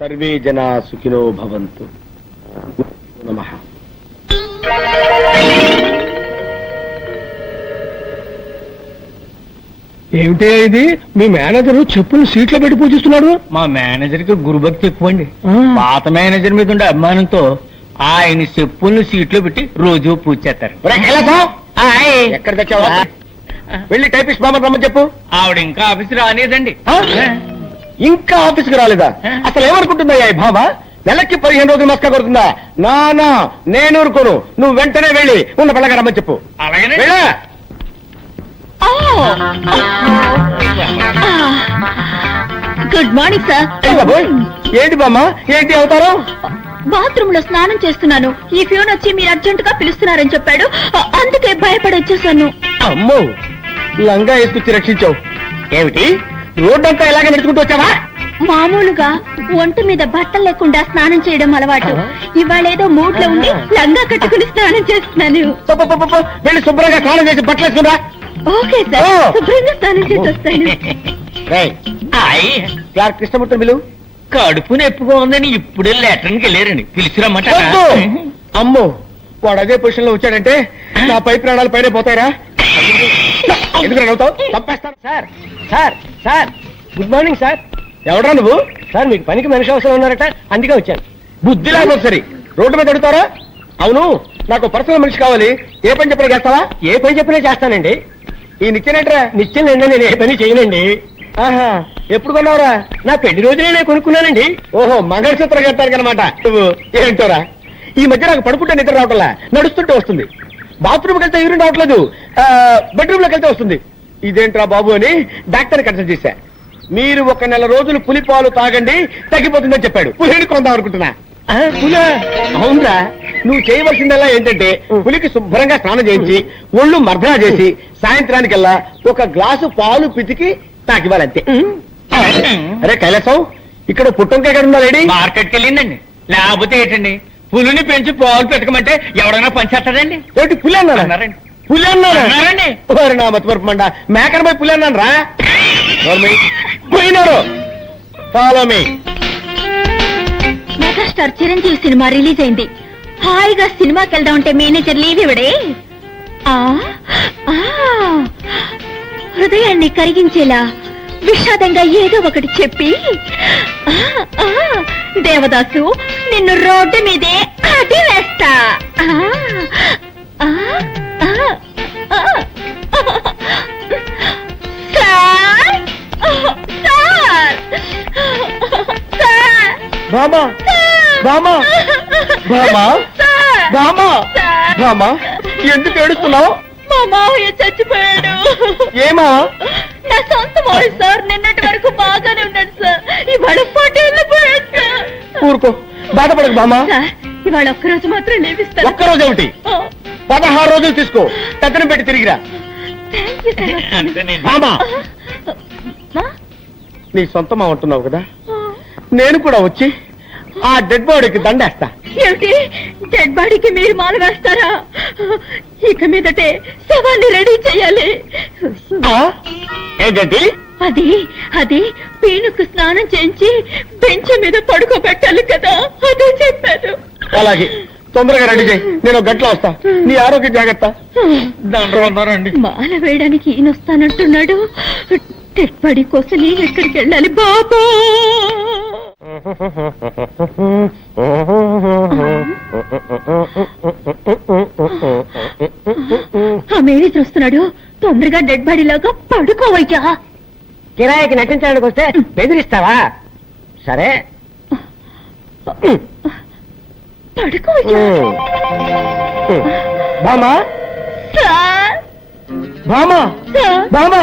Survey జనా సుఖినో భవంతు. నమః. ఏమిటే ఇది? మీ మేనేజర్ చెప్పులు సీట్లో పెట్టి పూజిస్తున్నాడు. మా మేనేజర్ కి గురుభక్తి ఎక్కువండి. పాత మేనేజర్ మీద ఉండే అభిమానంతో ఆయన చెప్పుల్ని సీట్లో పెట్టి రోజు పూజ చేస్తారు. ఎక్కడ తెచ్చావా? వెళ్ళి టైపిస్ట్ బామ్మ రమ్మని చెప్పు. ఆవిడ ఇంకా ఆఫీస్ రానేదండి. ఇంకా ఆఫీస్కి రాలేదా? అసలు ఏమనుకుంటుందా ఈ భామ? నెలకి 15 రోజులు మస్కా కొడుతుందా? నానా నేను ఊరుకోను. నువ్వు వెంటనే వెళ్ళి ఉన్న పిల్లగా రమ్మని చెప్పు. అలాగే గుడ్ మార్నింగ్ సార్. ఏంటి బామ్మ, ఏంటి అవుతారు? బాత్రూమ్ లో స్నానం చేస్తున్నాను. ఈ ఫ్యూన్ వచ్చి మీరు అర్జెంట్ గా పిలుస్తున్నారని చెప్పాడు. అందుకే భయపడి వచ్చేసాను. అమ్మో, లంగా వేసుకొచ్చి రక్షించావు. ఏమిటి రోడ్డంతా ఇలాగే నడుచుకుంటూ వచ్చావా? మామూలుగా ఒంటి మీద బట్టలు లేకుండా స్నానం చేయడం అలవాటు. ఇవాళ ఏదో మూడ్ లో ఉండి లంగా కట్టుకుని స్నానం చేస్తున్నాను. వెళ్ళి శుభ్రంగా స్నానం చేసి బట్టలు వేసుకురా. ఓకే సార్, శుభ్రంగా స్నానం చేసి వస్తాను. కృష్ణమూర్తి బిలు కడుపు నొప్పిగా ఉందని ఇప్పుడే లెటర్కి వెళ్ళారండి. పిలిచిరమ్మంట. అమ్మో, వాడు అదే పొజిషన్ లో వచ్చాడంటే నా పై ప్రాణాలు పైన పోతాయిరా. ఎందుకు అవుతావు? తప్పేస్తాను. Sir sir sir, good morning sir. ఎవడరా నువ్వు? సార్ మీకు పనికి మనిషి అవసరం ఉన్నారట, అందుకే వచ్చాను. బుద్ధి లేకపోతే సరే రోడ్డు మీద అడుగుతారా? అవును, నాకు పర్సనల్ మనిషి కావాలి. ఏ పని చెప్పినా చేస్తావా? ఏ పని చెప్పినా చేస్తానండి. ఈ నిత్యనేట్రా? నిత్యనండి, నేను ఏ పని చేయనండి. ఆహా, ఎప్పుడు కొన్నావురా? నా పెళ్లి రోజునే నేను కొనుక్కున్నానండి. ఓహో, మంగళసూత్రం కట్టారు కనమాట. నువ్వు ఏంటోరా, ఈ మధ్య నాకు పడుకుంటే నిద్ర రావట్లా, నడుస్తుంటే వస్తుంది. బాత్రూమ్కి వెళ్తే యూరిన్ రావట్లేదు, బెడ్రూమ్ లోకి వెళ్తే వస్తుంది. ఇదేంట్రా బాబు అని డాక్టర్ కన్సల్ట్ చేశా. మీరు 1 నెల రోజులు పులిపాలు తాగండి, తగ్గిపోతుందని చెప్పాడు. పులిని కొందాం అనుకుంటున్నా. పులా? అవునరా, నువ్వు చేయవలసిందల్లా ఏంటంటే పులికి శుభ్రంగా స్నానం చేయించి ఒళ్ళు మర్దనా చేసి సాయంత్రానికల్లా 1 గ్లాసు పాలు పితికి తాకివ్వాలంతే. అరే కైలాసం, ఇక్కడ పుట్టంకాయ ఎక్కడ ఉందా లేడీ? మార్కెట్కి వెళ్ళిందండి. లేకపోతే ఏంటండి, పులిని పెంచి పాలు పెట్టకమంటే ఎవడైనా పంచేస్తాడండి. ఏంటి పులి అన్నారండి? పులి అన్నారండి. ఓరి నా మతిమరుపు మండ, మేకన పోయి పులి అన్నాను రా. పోయినారు. Follow me. Megastar Chiranjeevi cinema release అయింది. హాయిగా సినిమాకి వెళ్దాం అంటే మేనేజర్ లీవ్ ఇవ్వడే. హృదయాన్ని కరిగించేలా విషాదంగా ఏదో ఒకటి చెప్పి, దేవదాసు నిన్ను రోడ్డు మీదే అడి వేస్తా. బామా బామా బామా బామా బామా, ఎందుకు ఏడుస్తున్నావు? మా మావయ్య చచ్చిపోయాడు. ఏమా? నా సొంత మావయ్య సార్. నిన్నటి వరకు బాగానే ఉన్నాడు సార్, ఇవాళ 40 ఏళ్ళు పోయాడు సార్. ఊరుకో, బాధపడకు బామా. సార్, ఇవాళ ఒక్కరోజు మాత్రం లేవిస్తాను. ఒక్కరోజు ఏమిటి? 16 రోజులు తీసుకో, తగ్గన పెట్టి తిరిగిరా. బామా, నీ సొంత మా ఉంటున్నావు కదా, నేను కూడా వచ్చి ఆ డెడ్ బాడీకి దండేస్తా. ఏమిటి, డెడ్ బాడీకి మీరు మాల వేస్తారా? ఇక మీదటే శవాన్ని రెడీ చేయాలి. ఏంటంటే అది అది పీనుకు స్నానం చేయించి బెంచ్ మీద పడుకోబెట్టాలి కదా, అదే చెప్పాను. అలాగే, తొందరగా రెడీ చేయి, నేను గంటలో వస్తా. నీ ఆరోగ్య జాగ్రత్త. దండ్రండి. మాల వేయడానికి ఈయన వస్తానంటున్నాడు. డెడ్ బాడీ కోసం నేను ఎక్కడికి వెళ్ళాలి బాబా? ఆ మేనేజర్ వస్తున్నాడు, తొందరగా డెడ్ బాడీ లాగా పడుకోవయ్యా. కిరాయికి నటించడానికి వస్తే బెదిరిస్తావా? సరే పడుకోవయ్యా. బామా బామా బామా,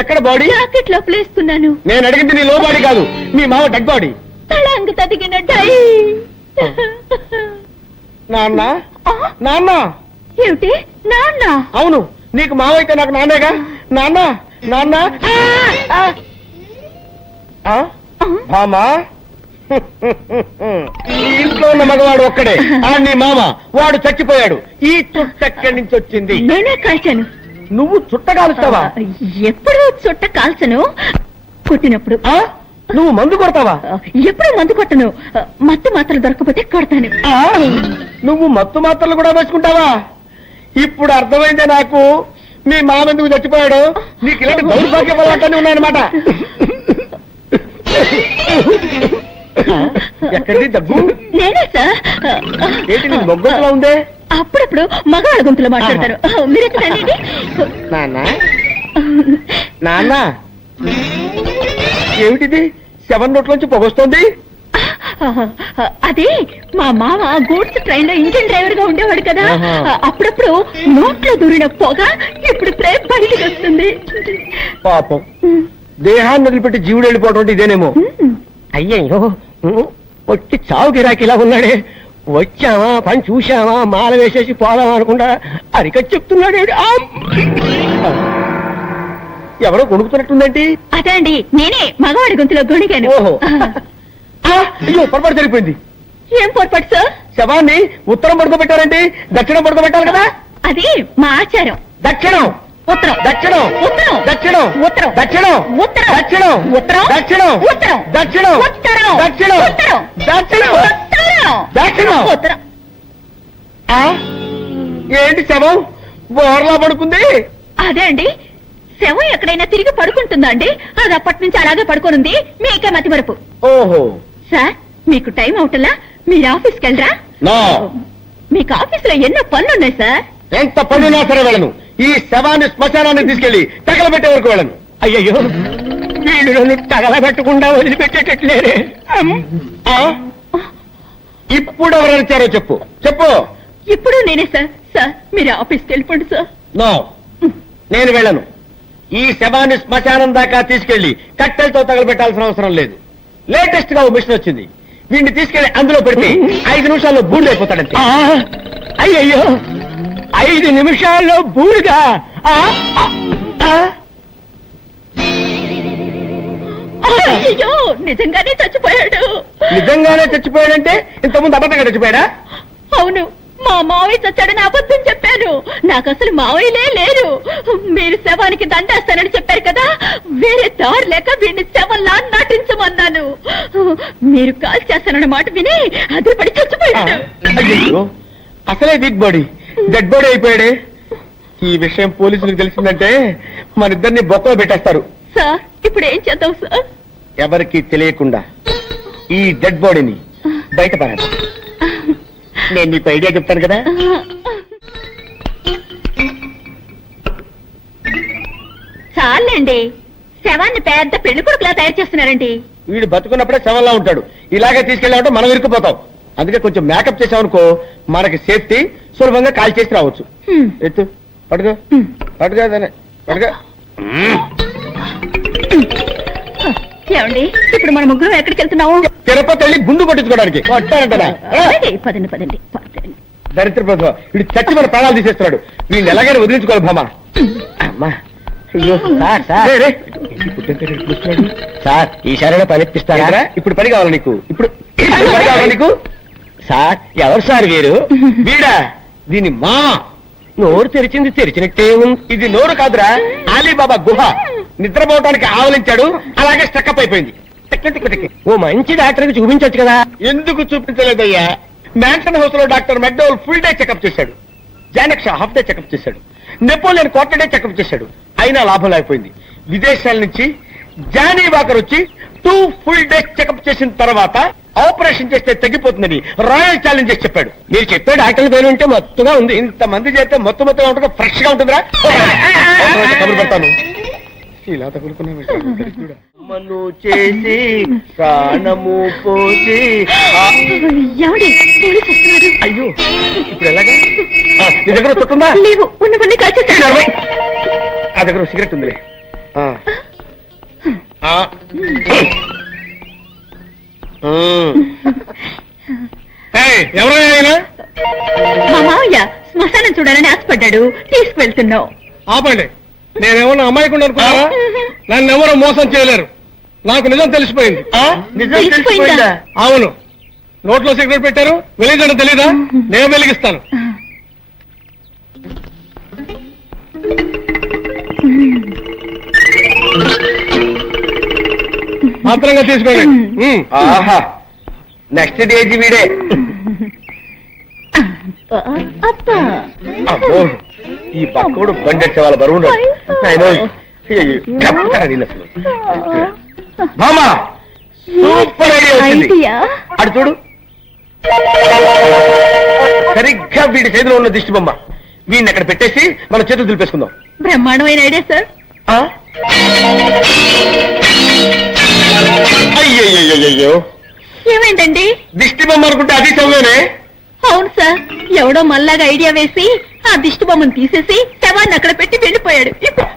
ఎక్కడ బాడీ? జాకెట్ లోపల వేసుకున్నాను. నేను అడిగింది నీ లో బాడీ కాదు, మీ మామ డెడ్ బాడీ. తలాంగు తదిగిన డై. నాన్న నాన్న. ఏమిటి నాన్న? అవును, నీకు మావ అయితే నాకు నాన్నేగా. నాన్న నాన్న. మామా, ఈ ఇంట్లో ఉన్న మగవాడు ఒక్కడే, నీ మామ. వాడు చచ్చిపోయాడు. ఈ చుట్ట ఎక్కడి నుంచి వచ్చింది? నేనే కాల్చాను. నువ్వు చుట్ట కాలుస్తావా? ఎప్పుడు చుట్ట కాల్చను, పుట్టినప్పుడు. నువ్వు మందు కొడతావా? ఎప్పుడు మందు కొట్టను. మత్తు మాత్రం దొరకకపోతే కొడతాను. నువ్వు మత్తు మాత్రలు కూడా వేసుకుంటావా? ఇప్పుడు అర్థమైందే నాకు మీ మామెందుకు చచ్చిపోయాడు. నీకు ఇలాంటి దౌర్భాగ్య బలవాటనే ఉన్నాయన్నమాట. ఎక్కడిది దగ్గు? నేనే సార్. ఏంటి నీ మొగ్గలా ఉందే? అప్పుడప్పుడు మగవాళ్ళ గొంతులో మాట్లాడతారు. మీరు రండి. నాన్న నాన్న ఏమిటిది? 7 నోట్లోంచి పొగొస్తోంది. అది మా మామ గూడ్స్ ట్రైన్ లో ఇంజిన్ డ్రైవర్ గా ఉండేవాడు కదా. అప్పుడప్పుడు నోట్లో దూరిన పొగ ఇప్పుడు ప్రేమ్ బయటికి వస్తుంది. పాపం దేహాన్ని వదిలిపెట్టి జీవుడు వెళ్ళిపోవడం అంటే ఇదేనేమో. అయ్యయ్యో, వచ్చి చావు గిరాకి ఇలా ఉన్నాడే. వచ్చామా, పని చూశామా, మాల వేసేసి పోదామా అనుకుంటా అరికట్ చెప్తున్నాడు. ఎవరో కొనుక్కుతున్నట్టుందండి. అదే అండి, నేనే మగవాడి గొంతులో గొణిగాను. ఓహో, అయ్యో పొరపాటు జరిగిపోయింది. ఏం పొరపాటు సార్? శవాన్ని ఉత్తరం పడుకోబెట్టారండి, దక్షిణం పడుకోబెట్టాలి కదా. అది మా ఆచారం. దక్షిణం ఉత్తరం, దక్షిణం ఉత్తరం, దక్షిణం ఉత్తరం, దక్షిణం ఉత్తరం, దక్షిణం ఉత్తరం, దక్షిణం ఉత్తరం, దక్షిణం ఉత్తరం, దక్షిణం ఉత్తరం, దక్షిణం ఉత్తరం, దక్షిణం. ఉత్తరం. ఏంటి శవం బోర్లా పడుకుంది? అదే అండి, శవం ఎక్కడైనా తిరిగి పడుకుంటుందా అండి? అది అప్పటి నుంచి అలాగే పడుకోనుంది. మీకే మతి మరుపు. ఓహో, సార్ మీకు టైం అవుతుందా? మీరు ఆఫీస్కి వెళ్ళరా? నా మీకు ఆఫీస్ లో ఎన్నో పనులున్నాయి సార్. ఎంత పనున్నా సరే వెళ్ళను. ఈ శవాన్ని శ్మశానాన్ని తీసుకెళ్లి తగలబెట్టే వరకు వెళ్ళను. అయ్యయ్యో, నేను నన్ను తగలబెట్టకుండా వదిలిపెట్టేటట్లేరే. ఇప్పుడు ఎవరనిచ్చారో చెప్పు చెప్పు. ఇప్పుడు నేనే సార్. సార్ మీరు ఆఫీస్కి వెళ్ళిపోండి సార్. నో, నేను వెళ్ళను. ఈ శవాన్ని శ్మశానం దాకా తీసుకెళ్లి కట్టెలతో తగలబెట్టాల్సిన అవసరం లేదు. లేటెస్ట్ గా ఓ మిషన్ వచ్చింది. వీడిని తీసుకెళ్లి అందులో పెడితే 5 నిమిషాల్లో బూడిద అయిపోతాడంతే. అయ్యయ్యో, 5 నిమిషాల్లో బూడిగా? అయ్యో, నిజంగానే చచ్చిపోయాడు. నిజంగానే చచ్చిపోయాడంటే ఇంతకుముందు అబద్ధంగా చచ్చిపోయాడా? అవును, మా మావయ్య చచ్చాడని అబద్ధం చెప్పాను. నాకు అసలు మావయ్యలే లేరు. మీరు శవానికి దండేస్తానని చెప్పారు కదా, వేరే దారి లేక వీడిని శవంలా నటించమన్నాను. మీరు కాల్ చేస్తానన్న మాట విని అదిపడి చచ్చిపోయాడు. అయ్యో, అసలే వీక్ బాడీ డెడ్ బాడీ అయిపోయాడే. ఈ విషయం పోలీసులకు తెలిసిందంటే మన ఇద్దరిని బొక్కలో పెట్టేస్తారు. సార్ ఇప్పుడు ఏం చేద్దాం సార్? ఎవరికి తెలియకుండా ఈ డెడ్ బాడీని బయట పడాలి. నేను నీకు ఐడియా చెప్తాను కదా. చాలండి, శవాన్ని పెద్ద పెళ్లి కొడుకులా తయారు చేస్తున్నారండి. వీడు బతుకున్నప్పుడే శవంలా ఉంటాడు. ఇలాగే తీసుకెళ్ళామంటే మనం ఇరుక్కుపోతాం. అందుకే కొంచెం మేకప్ చేసామనుకో మనకి సేఫ్టీ, సులభంగా కాల్ చేసి రావచ్చు. ఎత్తు, పడుకో పడుకో పడుకో. ఏమండి, ఇప్పుడు మన ముగ్గురు ఎక్కడికి వెళ్తున్నాము? తిరుపతి వెళ్ళి గుండు కొట్టించుకోవడానికి. వస్తానంటనా? పదండి పదండి పదండి. దరిద్ర ప్రభు, వీడు చచ్చి మన ప్రాణాలు తీసేస్తున్నాడు. వీడిని ఎలాగైనా వదిలించుకోవాలి భామా. అమ్మా, అయ్యో సార్ సార్, సార్ ఈసారైనా పని ఇప్పిస్తారా? ఇప్పుడు పని కావాలి నీకు. ఇప్పుడు పని కావాలి నీకు. సార్ ఎవరు సార్ వీరు? వీడా? దీని మా నోరు తెరిచింది తెరిచినట్టే ఉంది. ఇది నోరు కాదురా, అలీబాబా గుహ. నిద్రపోవటానికి ఆవలించాడు, అలాగే స్టక్అప్ అయిపోయింది. ఓ మంచి డాక్టర్ కి చూపించొచ్చు కదా. ఎందుకు చూపించలేదయ్యా? మ్యాన్షన్ హౌస్ లో doctor McDowell full day checkup చేశాడు. జానక్ష హాఫ్ డే చెకప్ చేశాడు. నెపోలియన్ క్వార్టర్ డే చెకప్ చేశాడు. అయినా లాభం లేకపోయింది. విదేశాల నుంచి జానీ వాకర్ వచ్చి 2 ఫుల్ డేస్ చెకప్ చేసిన తర్వాత ఆపరేషన్ చేస్తే తగ్గిపోతుందని రాయల్ ఛాలెంజ్ చేసి చెప్పాడు. మీరు చెప్పే డాక్టర్ పేరు ఉంటే మొత్తగా ఉంది. ఇంతమంది చేస్తే మొత్తంగా ఉంటుందా? ఫ్రెష్ గా ఉంటుందిరా. కబురు పెడతాను. ఇలా తగులుకున్నాను చేసి ప్రాణము పోసి. అయ్యో, ఇప్పుడు ఎలాగా? నీ దగ్గర చుట్టుందా? లేవు, ఉన్నవన్నీ కాల్చేస్తాను. ఆ దగ్గర సిగరెట్ ఉందిలే. ఎవరైనా మా మావయ్య శ్మశానం చూడాలని ఆశపడ్డాడు, తీసుకువెళ్తున్నావు. ఆపండి. నేనేమన్నా అమ్మాయికుండా అనుకున్నారా? నన్ను ఎవరో మోసం చేయలేరు. నాకు నిజం తెలిసిపోయింది. తెలిసిపోయిందా? అవును. నోట్లో సిగరెట్ పెట్టారు, వెలిగించడం తెలీదా? నేను వెలిగిస్తాను. మాత్రంగా తీసుకోండి. ఆహా నెక్స్ట్ డేజ్ వీడే. అబ్బా అమ్మో ఈ పక్కడు బండెట్టే వాళ్ళ బరువు మామా సూపర్ ఐడియా వచ్చింది. ఐడియా అటు చూడు సరిగ్గా వీడి చేతిలో ఉన్న దిష్టి బొమ్మ. వీడిని అక్కడ పెట్టేసి మన చేతులు దులిపేసుకుందాం. బ్రహ్మాండమైన ఐడియా సార్. అయ్యయ్యో ఏమైందండి? దిష్టి బొమ్మ అనుకుంటే అది చదివేనే. అవును సార్, ఎవడో మళ్ళాగా ఐడియా వేసి ఆ దిష్టి బొమ్మను తీసేసి శవాన్ని అక్కడ పెట్టి వెళ్ళిపోయాడు.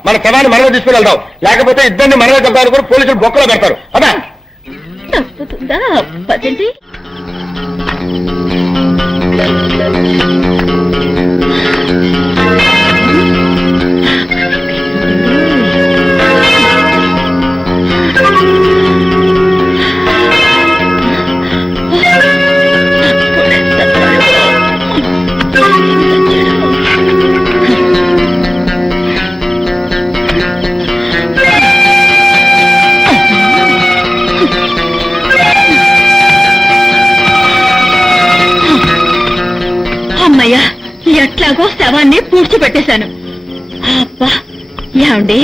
మన శవాన్ని మనమే తీసుకుని వెళ్దాం, లేకపోతే ఇద్దరిని మనమే చెప్తాను కూడా పోలీసులు బొక్కలో పెడతారు. అదా తప్పుతుందా? పదండి. అమ్మయ్యా, ఎట్లాగో శవాన్ని పూడ్చిపెట్టేశాను. అబ్బా ఏమండి,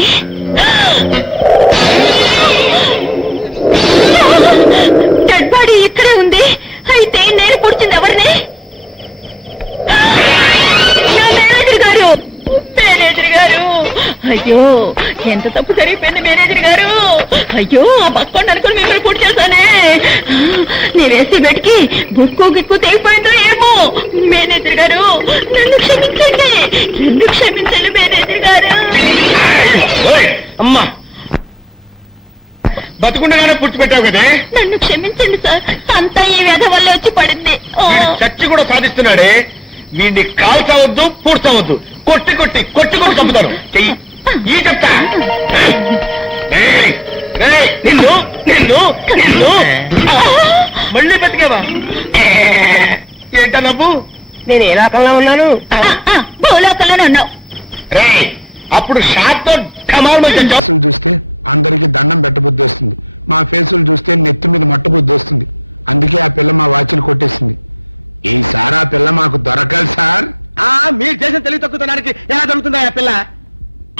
డెడ్ బాడీ ఇక్కడే ఉంది. అయితే నేను పూడ్చింది ఎవరిని? నా మేనేజర్ గారు. మేనేజర్ గారు, అయ్యో ఎంత తప్పు జరిగిపోయింది మేనేజర్ గారు. అయ్యో ఆ పక్కండి అనుకుని మిమ్మల్ని పూర్తి చేశానే. నేనేసి బెట్కి బుక్కు గిక్కు తెగిపోయిందో ఏమో. మేనేజర్ గారు నన్ను క్షమించండి, నన్ను క్షమించండి మేనేజర్ గారు. అమ్మా బతుకుండగానే పుడిచిపెట్టావు కదే. నన్ను క్షమించండి సార్, అంతా ఈ వ్యధ వల్లే వచ్చి పడింది. చచ్చి కూడా సాధిస్తున్నాడే. వీడిని కాల్చవద్దు పూడ్చవద్దు, కొట్టి కొట్టి కొట్టి కొట్టి చంపుతాను. చెయ్యి ఈ చెప్తా. నిన్ను నిన్ను నిన్ను మళ్ళీ బతికేవా? ఏంటా నవ్వు? నేను ఏ లోకంలో ఉన్నాను? భూలోకంలోనే ఉన్నావు. రే అప్పుడు షాప్ తో ఫేసులు చూస్తే అందరికి దండం పెట్టబుద్ధి వస్తుంది, మా ఫేసులు చూస్తే నెత్తి మీద మట్టబుద్ధి వస్తుంది. అందుకే ఆ పిల్ల మా వాచ్లు కొట్టేసింది. ఈసారి ఆ పిల్ల మాకు దొరకాలి సార్. మీరు చేసిన తెలివి తక్కువతనానికి ఎలా దొరుకుతుందా ఆ పిల్ల?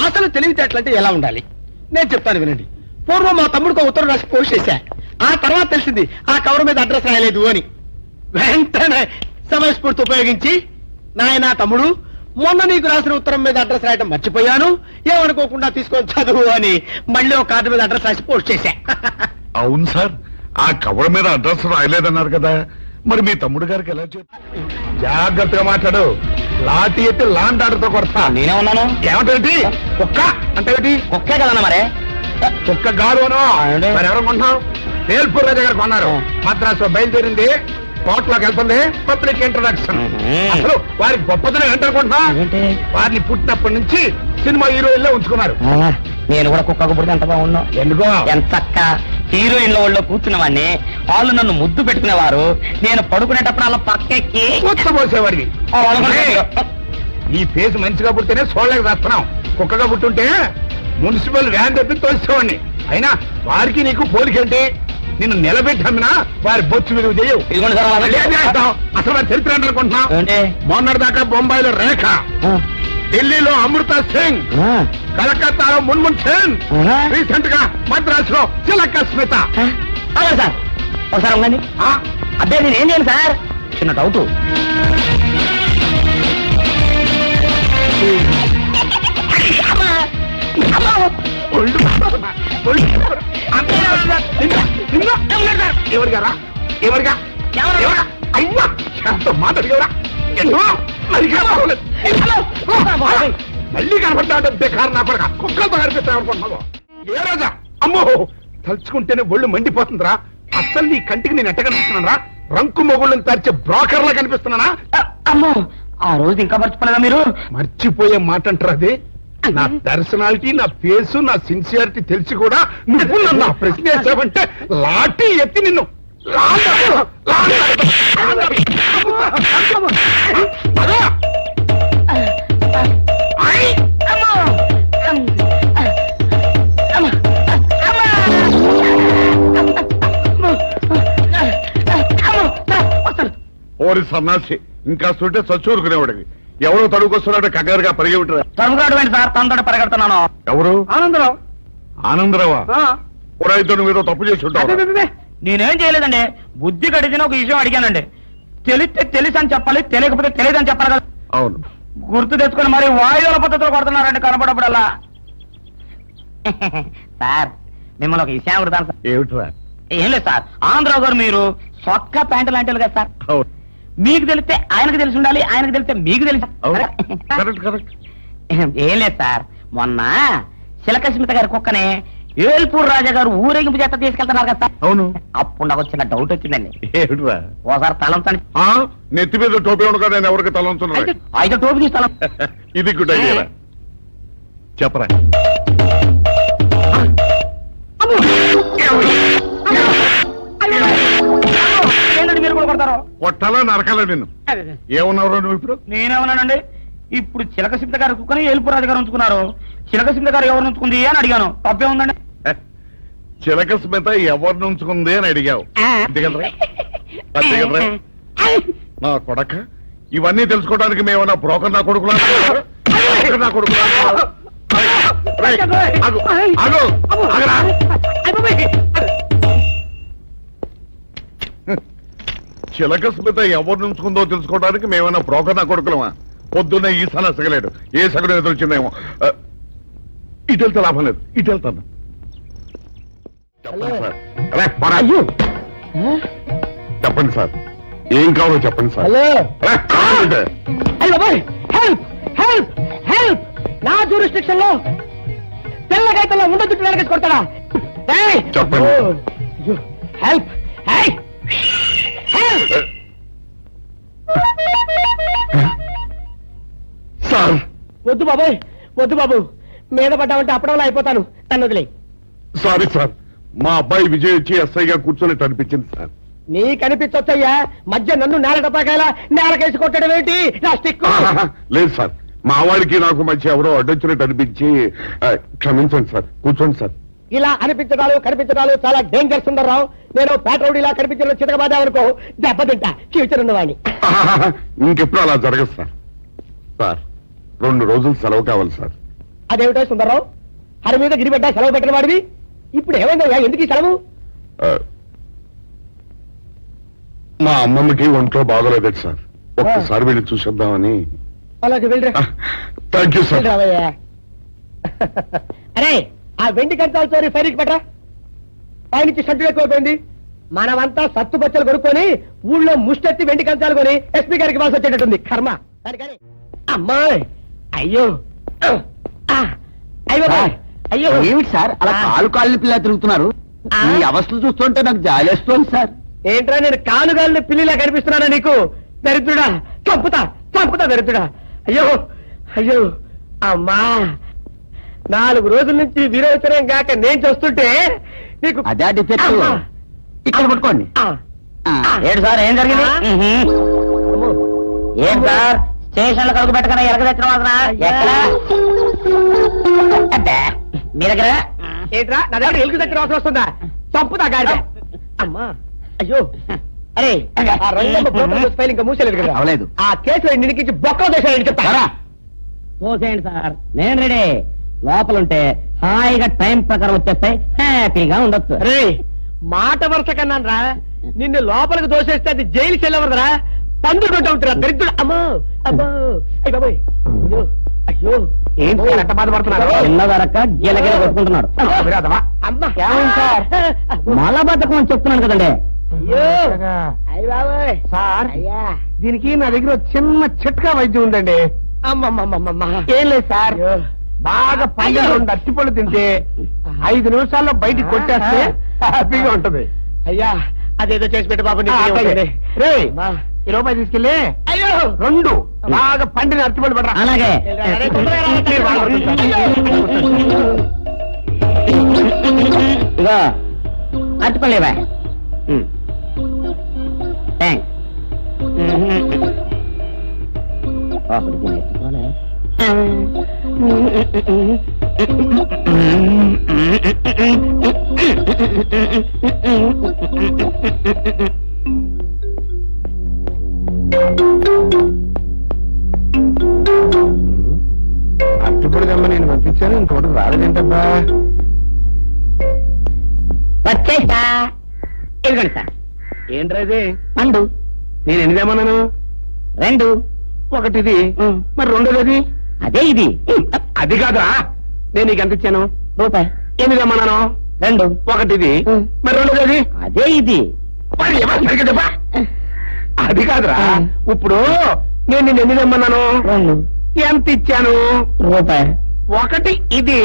అసలు తెలివితేటలంటే ఎలా ఉండాలి నేను చెప్తాను వినండి. పూర్వం మా తమ్ముడికి ఉత్తరం రాసి పోస్ట్ చేశా. ఆ తర్వాత తెలిసింది ఆ కవర్ మీద అడ్రస్ రాయలేదు అని. వెంటనే సమయస్ఫూర్తి ఉపయోగించి నాయనా తమ్ముడు, మొన్న నీకు రాసిన ఉత్తరం మీద అడ్రస్ రాయటం మర్చిపోయాను, ఏమనుకోకుండా తీసుకొని చదువు అని మళ్ళీ ఒక కార్డు మీద అడ్రస్ రాసి పోస్ట్ చేశా. అవును సార్, ఆ కవర్ మీద అడ్రస్ రాయలేదన్నారు కదా, మరి మీ తమ్ముడు గారికి ఎలా చెప్పు? జాగ్రత్తగా మాట్లాడు, లాఠీ ఎత్తి లాంటి ఆటతో కొడతా. నేనే ఉన్నాను. ఏమంటే కుక్క అంటే ఒకే కదన్నా మరే. కుక్క గారు అను. మరి ఎవరు కొంటున్నాం? వేల్పూర్ దగ్గర కొన్నారు. మద్రాసు బయలుదేరింది, కోర్టులోకి వెళ్తుంది. Public introduction. అసలు వారికి గొప్పతనం ఏంటనుకుంటున్నా? వారిని పుట్టినప్పటి నుంచి సినిమా హీరోయిన్లో ఉంచుకున్నారు. నేను కూడా కుక్కకు పుడితే ఎంత బాగున్నా. ఎందుకో? ఎంత చక్క హీరోయిన్ల ఒళ్ళో కూర్చున్న వాడిని, వాళ్ళు నన్ను ముద్దు పెట్టుకునేవారు. నేను పడుకునేటప్పుడు అలా పక్కెక్కి పోసేవాడివి. నీ ఫేస్ మంచిగా పుట్టితేనే చూడలేక చేస్తున్నాం. కుక్కగా పుట్టుంటే మున్సిపల్ వ్యాన్ తెప్పి తోసేవాడిని. అయినా వారికి నీకు పోలికేంటి? నిన్ను నిలబెట్టి అమ్మినా వారి బొచ్చు విలువ చేయవు. అసలు వారి చరిత్ర అనుకుంటున్నాం. మొన్నటి దాకా బొంబాయిలో రేఖ, ఢిల్లీలో అమృత సింగ్, కలకత్తాలో మున్మున్ సేన్, రీసెంట్ గా మద్రాసులో చిలక స్మిత. సార్ ఒకసారి ఉండండి. అదే నేను ఏం చేయను సార్, చిన్న డౌట్. ఎవరిగారా ఎవరిగా అయ్యా ఎంతో మాట్లాడిగవరా? మళ్ళీ కనపడ్డా బేకారు నా కొడుక, కుక్కలతో కనిపిస్తానుకుంటున్నావు. ఏ రోజా అమ్మో తలుచుకుంటేనే ఒళ్ళు మండిపోతుందిరా. అస్సలు నీ కంటికి నేను ఎట్ట కనిపిస్తున్నారా? రంకు మొగుళ్ళని తరిచే బ్రోకర్లా కనిపిస్తున్నానా? అమ్మో ఆ రోజు ఇంకా మర్చిపోలేదా మీరు? మర్చిపోయే మాట అంటారు అది. నా పర్సనాలిటీ, నా ఫేసు, నా సిన్సియారిటీ తెలిసి కూడా నువ్వు నన్ను ప్రశ్న వేసావంటే లాఠీ ఎత్తి నిన్ను ఓరి సన్నాసి ఇంకా ఉంటే చచ్చూరుకునేవాడికి ఎవరో తడుకొస్తున్నాడు కంగారుగా పరిగెట్టు. తనుగాడు సార్ తనతో పరిగెడుతున్నాను. ఎవరు? ఆనందరావు. ఆనందరావా? ఊరైతే నువ్వు ఏదో తప్పు చేసి ఉంటావు. నేనేం చేయలేదండి, బుద్ధి గడిచిన ఒక విషయం అడిగానండి. తెలిస్తే తెలుసు అని చెప్పాలి, తెలియకపోతే తెలియదు అని చెప్పాలి కదా. అవును. గుర్తు తెచ్చుకొని మరి వాయువుల పద్ధతిలో కొడుతున్నారండి కనపడప్పుడల్లా. సార్ మిమ్మల్ని ఒక విషయం అడుగుతాను సార్. ఏమిట్రా? ఏం లేదు సార్, ఆంధ్రావు గారు మీరు సొక్క ప్యాంటు లాంటి కదా సార్. అవును. మీకు తెలిస్తే ఆయనకు తెలిసి ఉండాలి, ఆయనకు తెలిస్తే మీకు తెలిసి. అవును. Correct correct. ఏం లేదు సార్, మొన్న శిలకస్మిత గారి కుక్కనే ఏల్పూర్ రాజా గారు ఊరేగింపు చేత తీసుకెళ్తున్నారు కదా సార్. అవును. అప్పుడు నాకు చిన్న డౌట్ వచ్చిందండి. ఏమిట్రా? ఓసారి తలంతాను. నెత్తి మీద టోపీ ఉండగా నేను ఎవరికి తలంచున్నా? అయితే టోపీ తీస్తాను. ఇది గుడ్ ఐడియా. చెప్పరా. ఏంటంటే మీరు కూడా కొడతారు? కొట్టాలా నరకాలా నిన్ను? ఏమన్నావు నువ్వు ఇప్పుడు? నేనేమన్నానండి, ఇప్పుడు చిలకసింత గారు కుక్కని ఏల్పూర్ రాజు గారు ఉంచుకున్నారు, చిలకసింత గారు ఎవరు ఉంచుకుంది అని అడిగాను. తప్పే ఉందండి? చిలక స్మిత ఎవరిని ఉంచుకుంది అని అడిగావు. అంతేకదరా? అంతేకదరా? నా కొడక, ఇవన్నీ తెలుసుకోవడానికి మేమన్నా బ్రోకర్ నా కొడుకులా? నా కొడుకులా? చిలక స్మిత ఎవరిని ఉంచుకుందో తెలుసుకోవడానికి మేమన్నా బ్రోకర్ నా కొడుకులమా? పొద్దున్నే ఈ సన సగలేడు, ఏ సగడం ఎదురొచ్చిందేమో. ఇటు వెళ్తే లాభం లేదు, ఇటు వెళ్తాను. చెప్పండి సార్. అరే, పోరా. చెప్పండి సార్, ఏం కావాలో చెప్పండి సార్. హలో. అరే, కావాలంటే. Help help help. నా జ్యూరిస్డిక్షన్ లో తెల్లగైతల్లో ముందు చుట్టూ వెనకేసి కొడతాడా? చెప్పండి. Help help. సార్. వద్దు బాబోయ్, వద్దు బాబు, మీద పడ్డామంటే అప్పడంలో అయిపోతాను, నన్ను వదిలే. సారీ సార్, మా అబ్బాయి విజయ్ వచ్చి ఎస్ఐగా కూర్చొని అనిపించింది సార్. నీ కనిపించొచ్చయ్యా, మధ్య నన్ను నేల టపాకాయలా నేలకేసి కొట్టడం ఏంటి? నా స్టిక్. లేదు సార్, మా వాడికి నాకు మధ్య ఎవరో అడ్డొచ్చినట్టు అనిపించి క్షమించండి సార్. కూర్చోండి సార్. ఇలా అనిపించడాలు కనిపించడాలు చాలా డేంజర్ సుందర్రావు. నేను పేట్రోడ్ ఇలా కనిపించడం చితకబాదామనుకో దెబ్బతింటా ఫ్యూచర్ ఉన్నవాడిని. ఇంకెప్పుడు అలా జరగదు సార్. సార్, 2 రోజులు సెలవు కావాలి సార్. అదేమిటో సుందర్రావు, హరి మీద గిరిబెడ్డ సెలవు పెట్టిన వాడివి, ఇప్పుడు ఏమైందయ్యా, ఎందుకు ఈ సెలవు? మా అమ్మమ్మకి ఒంట్లో బాగోలేదట సార్, ఒక్కసారి వెళ్ళి చూసేద్దామని. అలాగే వెళ్ళరా. Thank you sir. రావయ్యా. అరే, ఆ వెండి కంచాలు చోరీ ఫైరికి పెట్టరా. పైనుంచి షడ్డు ఎక్కువైపోయింది. మనమంతా సత్తు బచ్చలు కొనుక్కొని ఊళ్ళో ముష్టెత్తి వెండి కంచాలు కొని ఎస్పీ గారికి ఇవ్వాల్సి వచ్చేటట్టుంది. కర్మ. కానీ అమ్మాయి, అయ్యో అయ్యో అయ్యో. ఏమిటి సార్ అలా కాళ్ళు పిల్ల తిరుగుతున్నారు? ఈ అవస్థలు చూస్తుంటే నాకు జాలేస్తోంది సార్. ఏంట్రా, నేను కానుగాలిని పిల్లిలా కనిపిస్తున్నానా నీకు? దరిద్రుడా, చంపుతా చంపుతా దరిద్రుడా. అయ్యో అయ్యో. అమ్మా, 4 రోజుల నుంచి విరోచనం కాక నేను చూస్తుంటే నీకు అదే డిఫెక్ట్. అమ్మా. ఇక్కడ పట్టుకోండి. ఆ. ఏంటి సార్, ఏం జరిగింది? ఏం సార్, స్టేషన్ లో కడుగు పెట్టకనే ఎరగదెచ్చిన వాసన ఎక్కడ? మీ దగ్గర ఏంట్రా, నా దగ్గర ఎలుగు దగ్గర అవసరం వస్తుందా? చంపుతా గాడి. అమ్మా, అయ్యో. అరే, ఆ రంగమ్మ బ్రోకర్ ఫైల్ ఇంకా మూసేలేదు కదా? అవలేదు. ఆ కేసులో నిడికించి బొక్కలు చేశాడని చెప్తారా? పోసేయండి సార్, నేను రెడీ. లోపలుంటే హాయిగా టైం ప్రకారం వచ్చేస్తాయి, హ్యాపీగా ఉండొచ్చు. అరే, మాట వరుస కన్నాను రా. నిన్ను లోపలికి దోసేస్తే అది జైలుకి వెళ్ళవరదరా, పందుకుంటా ఉంటారా దరిద్రుడు. అమ్మో అమ్మో. అయ్య బాబోయ్. అయ్యో అయ్యో. ఏంటి సార్ అంత బాధపడుతున్నారు? చిన్నదరక్క గీలగీల కొట్టుకుంటున్నాడు. అమ్మా. మలబద్ధకం అని చెప్తున్నాను కదండి. అయ్యో అయ్య బాబోయ్. సార్, అయ్యా, దీనికి నా దగ్గర చిన్న చిట్కా వైద్యం ఉందండి. అమ్మమ్మమ్మమ్మ. ఏం లేదు సార్, బాగా పైగా 2 అరటిపళ్ళు తింటే 5 నిమిషాల్లో బయటికి కొట్టేస్తే హ్యాపీగా ఉంటది. అయ్యా, అదేదో చేసి పెట్టు బాబు. రేయ్, ఈ రూపాయి తీసుకెళ్ళి అయ్యో 2 బాగా పండిన అరటిపళ్ళు పడరా. అలాగే. ఇగో అట్టుకోలేవా? థ్యాంక్స్. ఒకటికి నెట్టుకోలే. దేవుడా. వచ్చేసా ఇదిగోండి సార్. ఏంట్రా ఇది? పండు నేను ఎనిమిదేమన్నాను? 2. ఒకటిది, మరి రెండోది? అదే ఇది అది కాదురా, నేను నీకు ఎంత ఇచ్చాను? రూపాయి. ఎనిమిదేమన్నాను? 2. ఒకటిది, మరి రెండోది? అదే ఇది మరి ఎవరు సరిగ్గా చెప్పా? అది కాదురా, ఇప్పుడు నేను నిన్ను ఎనిమిదేమన్నాను? 2. ఎంత ఇచ్చాను? రూపాయి. ఒకటి ఇది,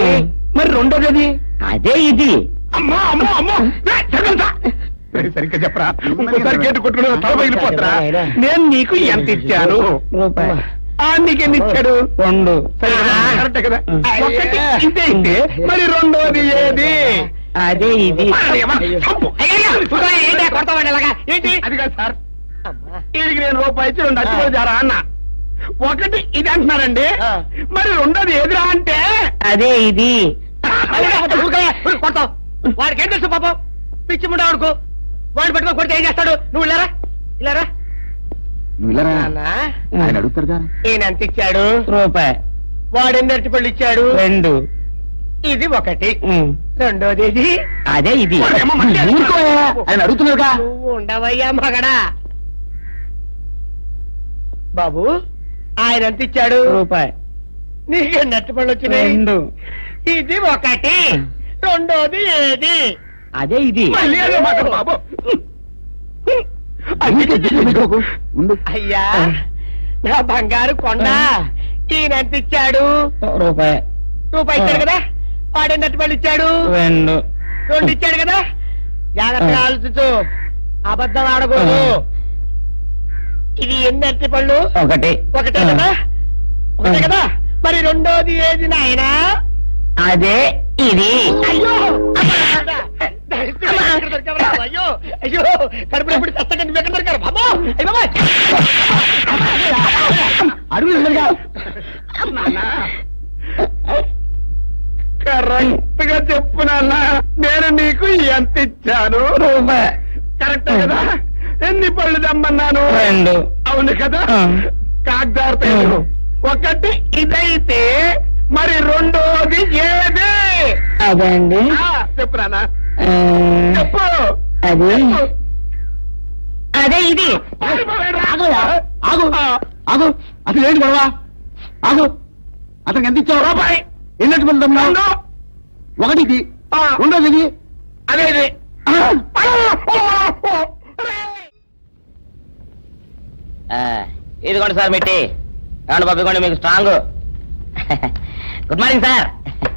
మరి రెండోది? అదే ఇది అమ్మో అమ్మో అమ్మో, సరిగ్గా చెప్పరా, ఇంకోసారి గేటు కొట్టుకుని తల పగిలిపోతారా? నేను నీకు ఎంత ఇచ్చాను? రూపాయి. నీకు ఎన్ని ఇచ్చాడు? 2. సరే కదా, కరెక్టే కదా. ఒకటి ఇదే అయితే మరి రెండోది ఏది? అదే ఇది ఏంటి? అది కాదు సార్, వీడికి నేను రూపాయి ఇచ్చి 2 అచ్చుకోలు జారా అన్న. ఒకటి ఇది అంటున్నారండి, మరి రెండోది ఏదిరా అంటే? అదే ఇది కొడతావు. వాడికి ఏం తెలుసు పాపం, పిచ్చి ముండా వాడుకో. వాడిని పెట్టుకో, కొడితే ఏం చేస్తాడు? నువ్వు ఇలారా ఇలారా. ఆయన అడుగుతారుగా. ఈయన ఎంత ఇచ్చాడు? రూపాయి. వాడు ఎన్ని అరటిపళ్ళు ఇచ్చాడు? 2. ఇది ఒకటి, రెండోది ఇది. అదే ఇది ఆయన అడుగుతున్నారుగా. నువ్వు ఉండవయ్యా మగడా. బాబు, ఆయన ఎంత ఇచ్చాడు? రూపాయి. నీకెన్ని అరటిపళ్ళు వచ్చినాయి? 2. ఇది ఒకటి, రెండోది ఏది? అదే ఇది మళ్ళీ అదే మాట బాబు. అయ్యా నా బంగారు కొండ, ఈయన ఎంత ఇచ్చాడు? రూపాయి. రూపాయి ఇచ్చాడు కదా. వాడెన్ని అరటిపళ్ళు ఇచ్చాడు? 2. 2 ఇచ్చాడు కదా. జాగ్రత్తగా ఆలోచించు, అబద్ధం ఆడకూడదు. ఇది ఎన్ని అరటిపళ్ళు? ఒకటి. ఒకటే కదా. ఒకటే కదా, మరి రెండోది ఏది నాయనా? అదే ఇది అయ్యో అయ్యో అయ్యో, కడుపులో ఎప్పుడు చస్తకండి ఎక్కడ దొరికారు బాబా? కరెక్ట్ గా చెప్పు నాన్న, నేను నీకు ఎంత ఇచ్చాను? రూపాయి. కరెక్ట్ కదా. ఎన్ని పళ్ళు తెమ్మన్నాను? 2. అవును కదా. కాగ్దారు ఒకటి ఇదైతే మరి రెండోది ఏది? అదే అండి. చెప్పు నాన్న, చెప్పు. అది అదే ఇది ఆగు ఆగు, అసలు ఏంటి గొడవ? ఆగు, అతనికి ఎంత ఇచ్చావు? రూపాయి. ఎన్నట్టు వెళ్తున్నావు? ఒకటి ఇది, రెండోది ఇది. అదేది. ఇదిగోండి సార్ మిట్టి. ఏమండి బాబు, ఇదిగోండి మీకు strong. Good morning sir.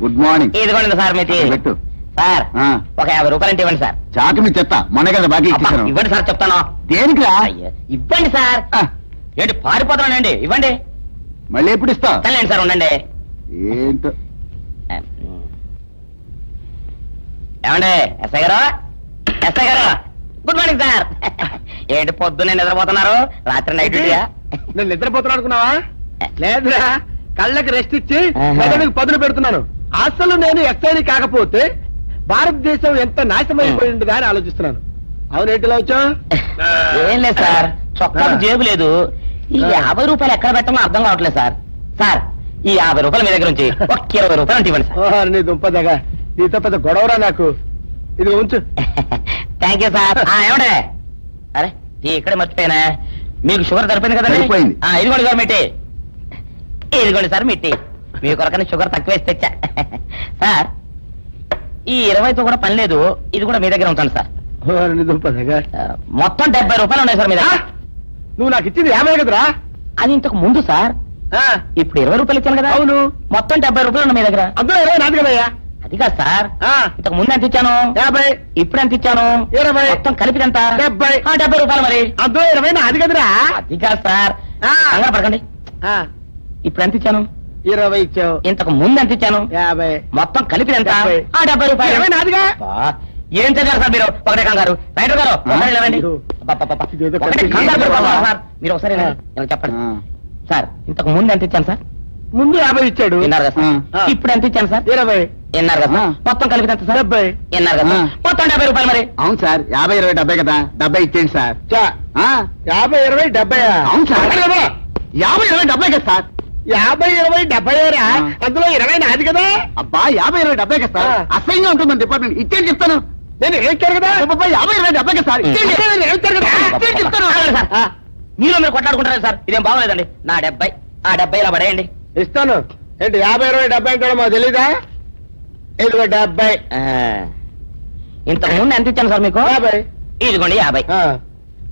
Good morning. ఇదిగోండి సార్ మిట్టి. పెట్టు. సార్ ఒక 50 రూపాయలు అంటే ఇవ్వండి సార్. చాకు మీ చెత్త, మొన్న కదా బాకీ అబ్బా, ఇచ్చేసాను. ఇవ్వండి సార్ చెప్తాను. దేనికిరా? అయ్యో, ఇవ్వండి సార్. ఏంటి పారిపోతున్నానండి? ఇవ్వండి. మళ్ళీ ఎప్పుడు ఇస్తావు? సరేండి సార్, ఉండండి. ఏంటో. ఏమండి ఎస్ఐ గారు, ఎస్ఐ గారు, గుడ్ మార్నింగ్ సార్. ఏంటి పొద్దున్నే నిద్రపోతున్నారు? రాత్రి నైట్ డ్యూటీయా? నేను నిద్రపోతున్నా అనుకున్నావా? లేదురా, కళ్ళకి రెస్ట్ ఇచ్చి ఆహా. మెదడుకి పదును పెడుతున్నాను. అసలు నేను ఎస్ఐని కాకపోతే భారతదేశం ఎంత నాశనమైపోయి ఉండదా అని ఆలోచిస్తున్నాను. అవునేంటిలా వచ్చా? ఏం లేదు సార్, చొక్కాకు జేబు లేదు. ఈ 50 రూపాయలు ఎక్కడ పెట్టమో అర్థం కావట్లేదు సార్. సార్, ఈ 50 రూపాయలు మీ దగ్గర నుంచి ఒక 20 రూపాయలు అంటే ఇవ్వండి సార్. ఓహో, నీ దుంపదగా, నీతో పెద్ద గొడవరా నాకు. ఇది ఉంచు. Thank you sir. ఏమండే, అరే ఇక్కడే మర్చిపోయినా, మీకు షుగర్ సరిపోయింది కదండి? సరిపోయింది. ఇదిగోండి సార్ మిట్టి. ఇదిగోండి సార్ మిట్టి. మీ కొరకని షుగర్ తక్కువ వేసి తెచ్చా. సార్, ఈ 20తో కూడా పని లేదు, ఇది కూడా మీ దగ్గర ఉంటాను సార్. ఓహో, నీ దుంపదగా. మొత్తం 70 రూపాయలు ఉన్నాయి సార్ మీ దగ్గర. నువ్వు నాకు ఇచ్చింది 50 కదరా? అది ఇంతకు ముందు సార్. ఇప్పుడు 20 రూపాయలు ఇచ్చాను కదా. అవును. మొత్తం 70 రూపాయలు ఉన్నాయి మీ దగ్గర. అందులో 20 నాది కదయ్యా. అది కాదు సార్, ఇంతకు ముందు ఎంత ఇచ్చాను? 50. ఇప్పుడు ఎంత ఇచ్చాను? 20. మొత్తం కలిపి ఎంత? 70. 70 రూపాయలు మరి. అందులో 20 నాది కదరా? అది కాదు సార్, కంగారు పడకండి. ఇప్పుడు ఎంత ఇచ్చాను? 20 ఇచ్చావు. ఇంతకు ముందు ఎంత ఇచ్చాను? 50. మొత్తం కలిపి ఎంత? 70. 70 రూపాయలు. 20 నాదిగా. అబ్బా, ఏం చదివారు సార్ మీరు? ఒకటే కంగారు. రైటర్ గారు ఒకసారి నిలవండి. అబ్బబ్బబ్బబ్బ. ఇదేదో ఒకటే కరెక్ట్ కంగారు చేశారు పడిపోతున్నారు బాబా. సార్. మీరు ఒకసారి ఇలా చెప్పండి సార్. ఇంతకు ముందు ఎంత ఇచ్చాను సార్? ముందు 50 ఇచ్చాడు. విన్నారు కదా సార్. ఇప్పుడు ఎంత ఇచ్చాను సార్? 20. విన్నారు కదా సార్. మొత్తం కలిపి ఎంత సార్? 70. విన్నారు కదా సార్. మొత్తం 70 రూపాయలు మరి. అవును సార్, 50, 20, 70 కదా. 70 ఇచ్చేయండి సార్. 50, 20, 70. అవును సార్, 50, 20, 70 కదా సార్. 50, 20, 70 రా. అందులో 20 నాది కదా. అబ్బా 50, 20, 70 కదా సార్. ఆ. అసహ్యంగా ఉంటుంది డిపార్ట్మెంట్. ఇచ్చేది చెప్తాను. నేను ఏడ్చాను కదా. అబ్బబ్బా, 50, 20, 70 కదా సార్. ఇచ్చేయండి. నేను ఏడ్చాను కదా. ఇచ్చేయండి చెప్తాను. ఆగండి సార్. మీరు కొట్లాడుకుంటారు సార్, ఇదేం బాగోలేదండి. నా 70 ఆ 70 ఇలా పడేయండి. ఇస్తాను. ఏంటి 50, 20, 70 అంటే మాకు తెలీదా? ఇదిగో 70. ఇంతకు ముందు ఎంత ఇచ్చాను సార్ మీకు? 50. ఇదిగోండి 50. ఆ,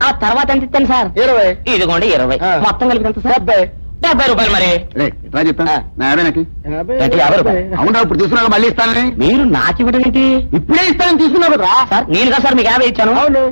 ఆ తర్వాత ఎంత ఇచ్చాను సార్? 20. ఇదిగోండి 20. ఆ. మొత్తం కలిపి ఎంత సార్? 70. 70 రూపాయలు మరి. రే, ట్రై చెప్తా. ఆ. నా 50 నాకు. 50, ఏంటి, 50 రూపాయలు? అవునా, ఇప్పుడు తీసుకున్నాక మళ్ళీ ఇస్తానని. మీరు నాకు ఇవ్వడం ఏంటి ఇప్పుడే ఇస్తానని తీసుకున్నావు కదా. సార్? నేను కదా సార్ మీకు 50 ఇచ్చాను. అవును.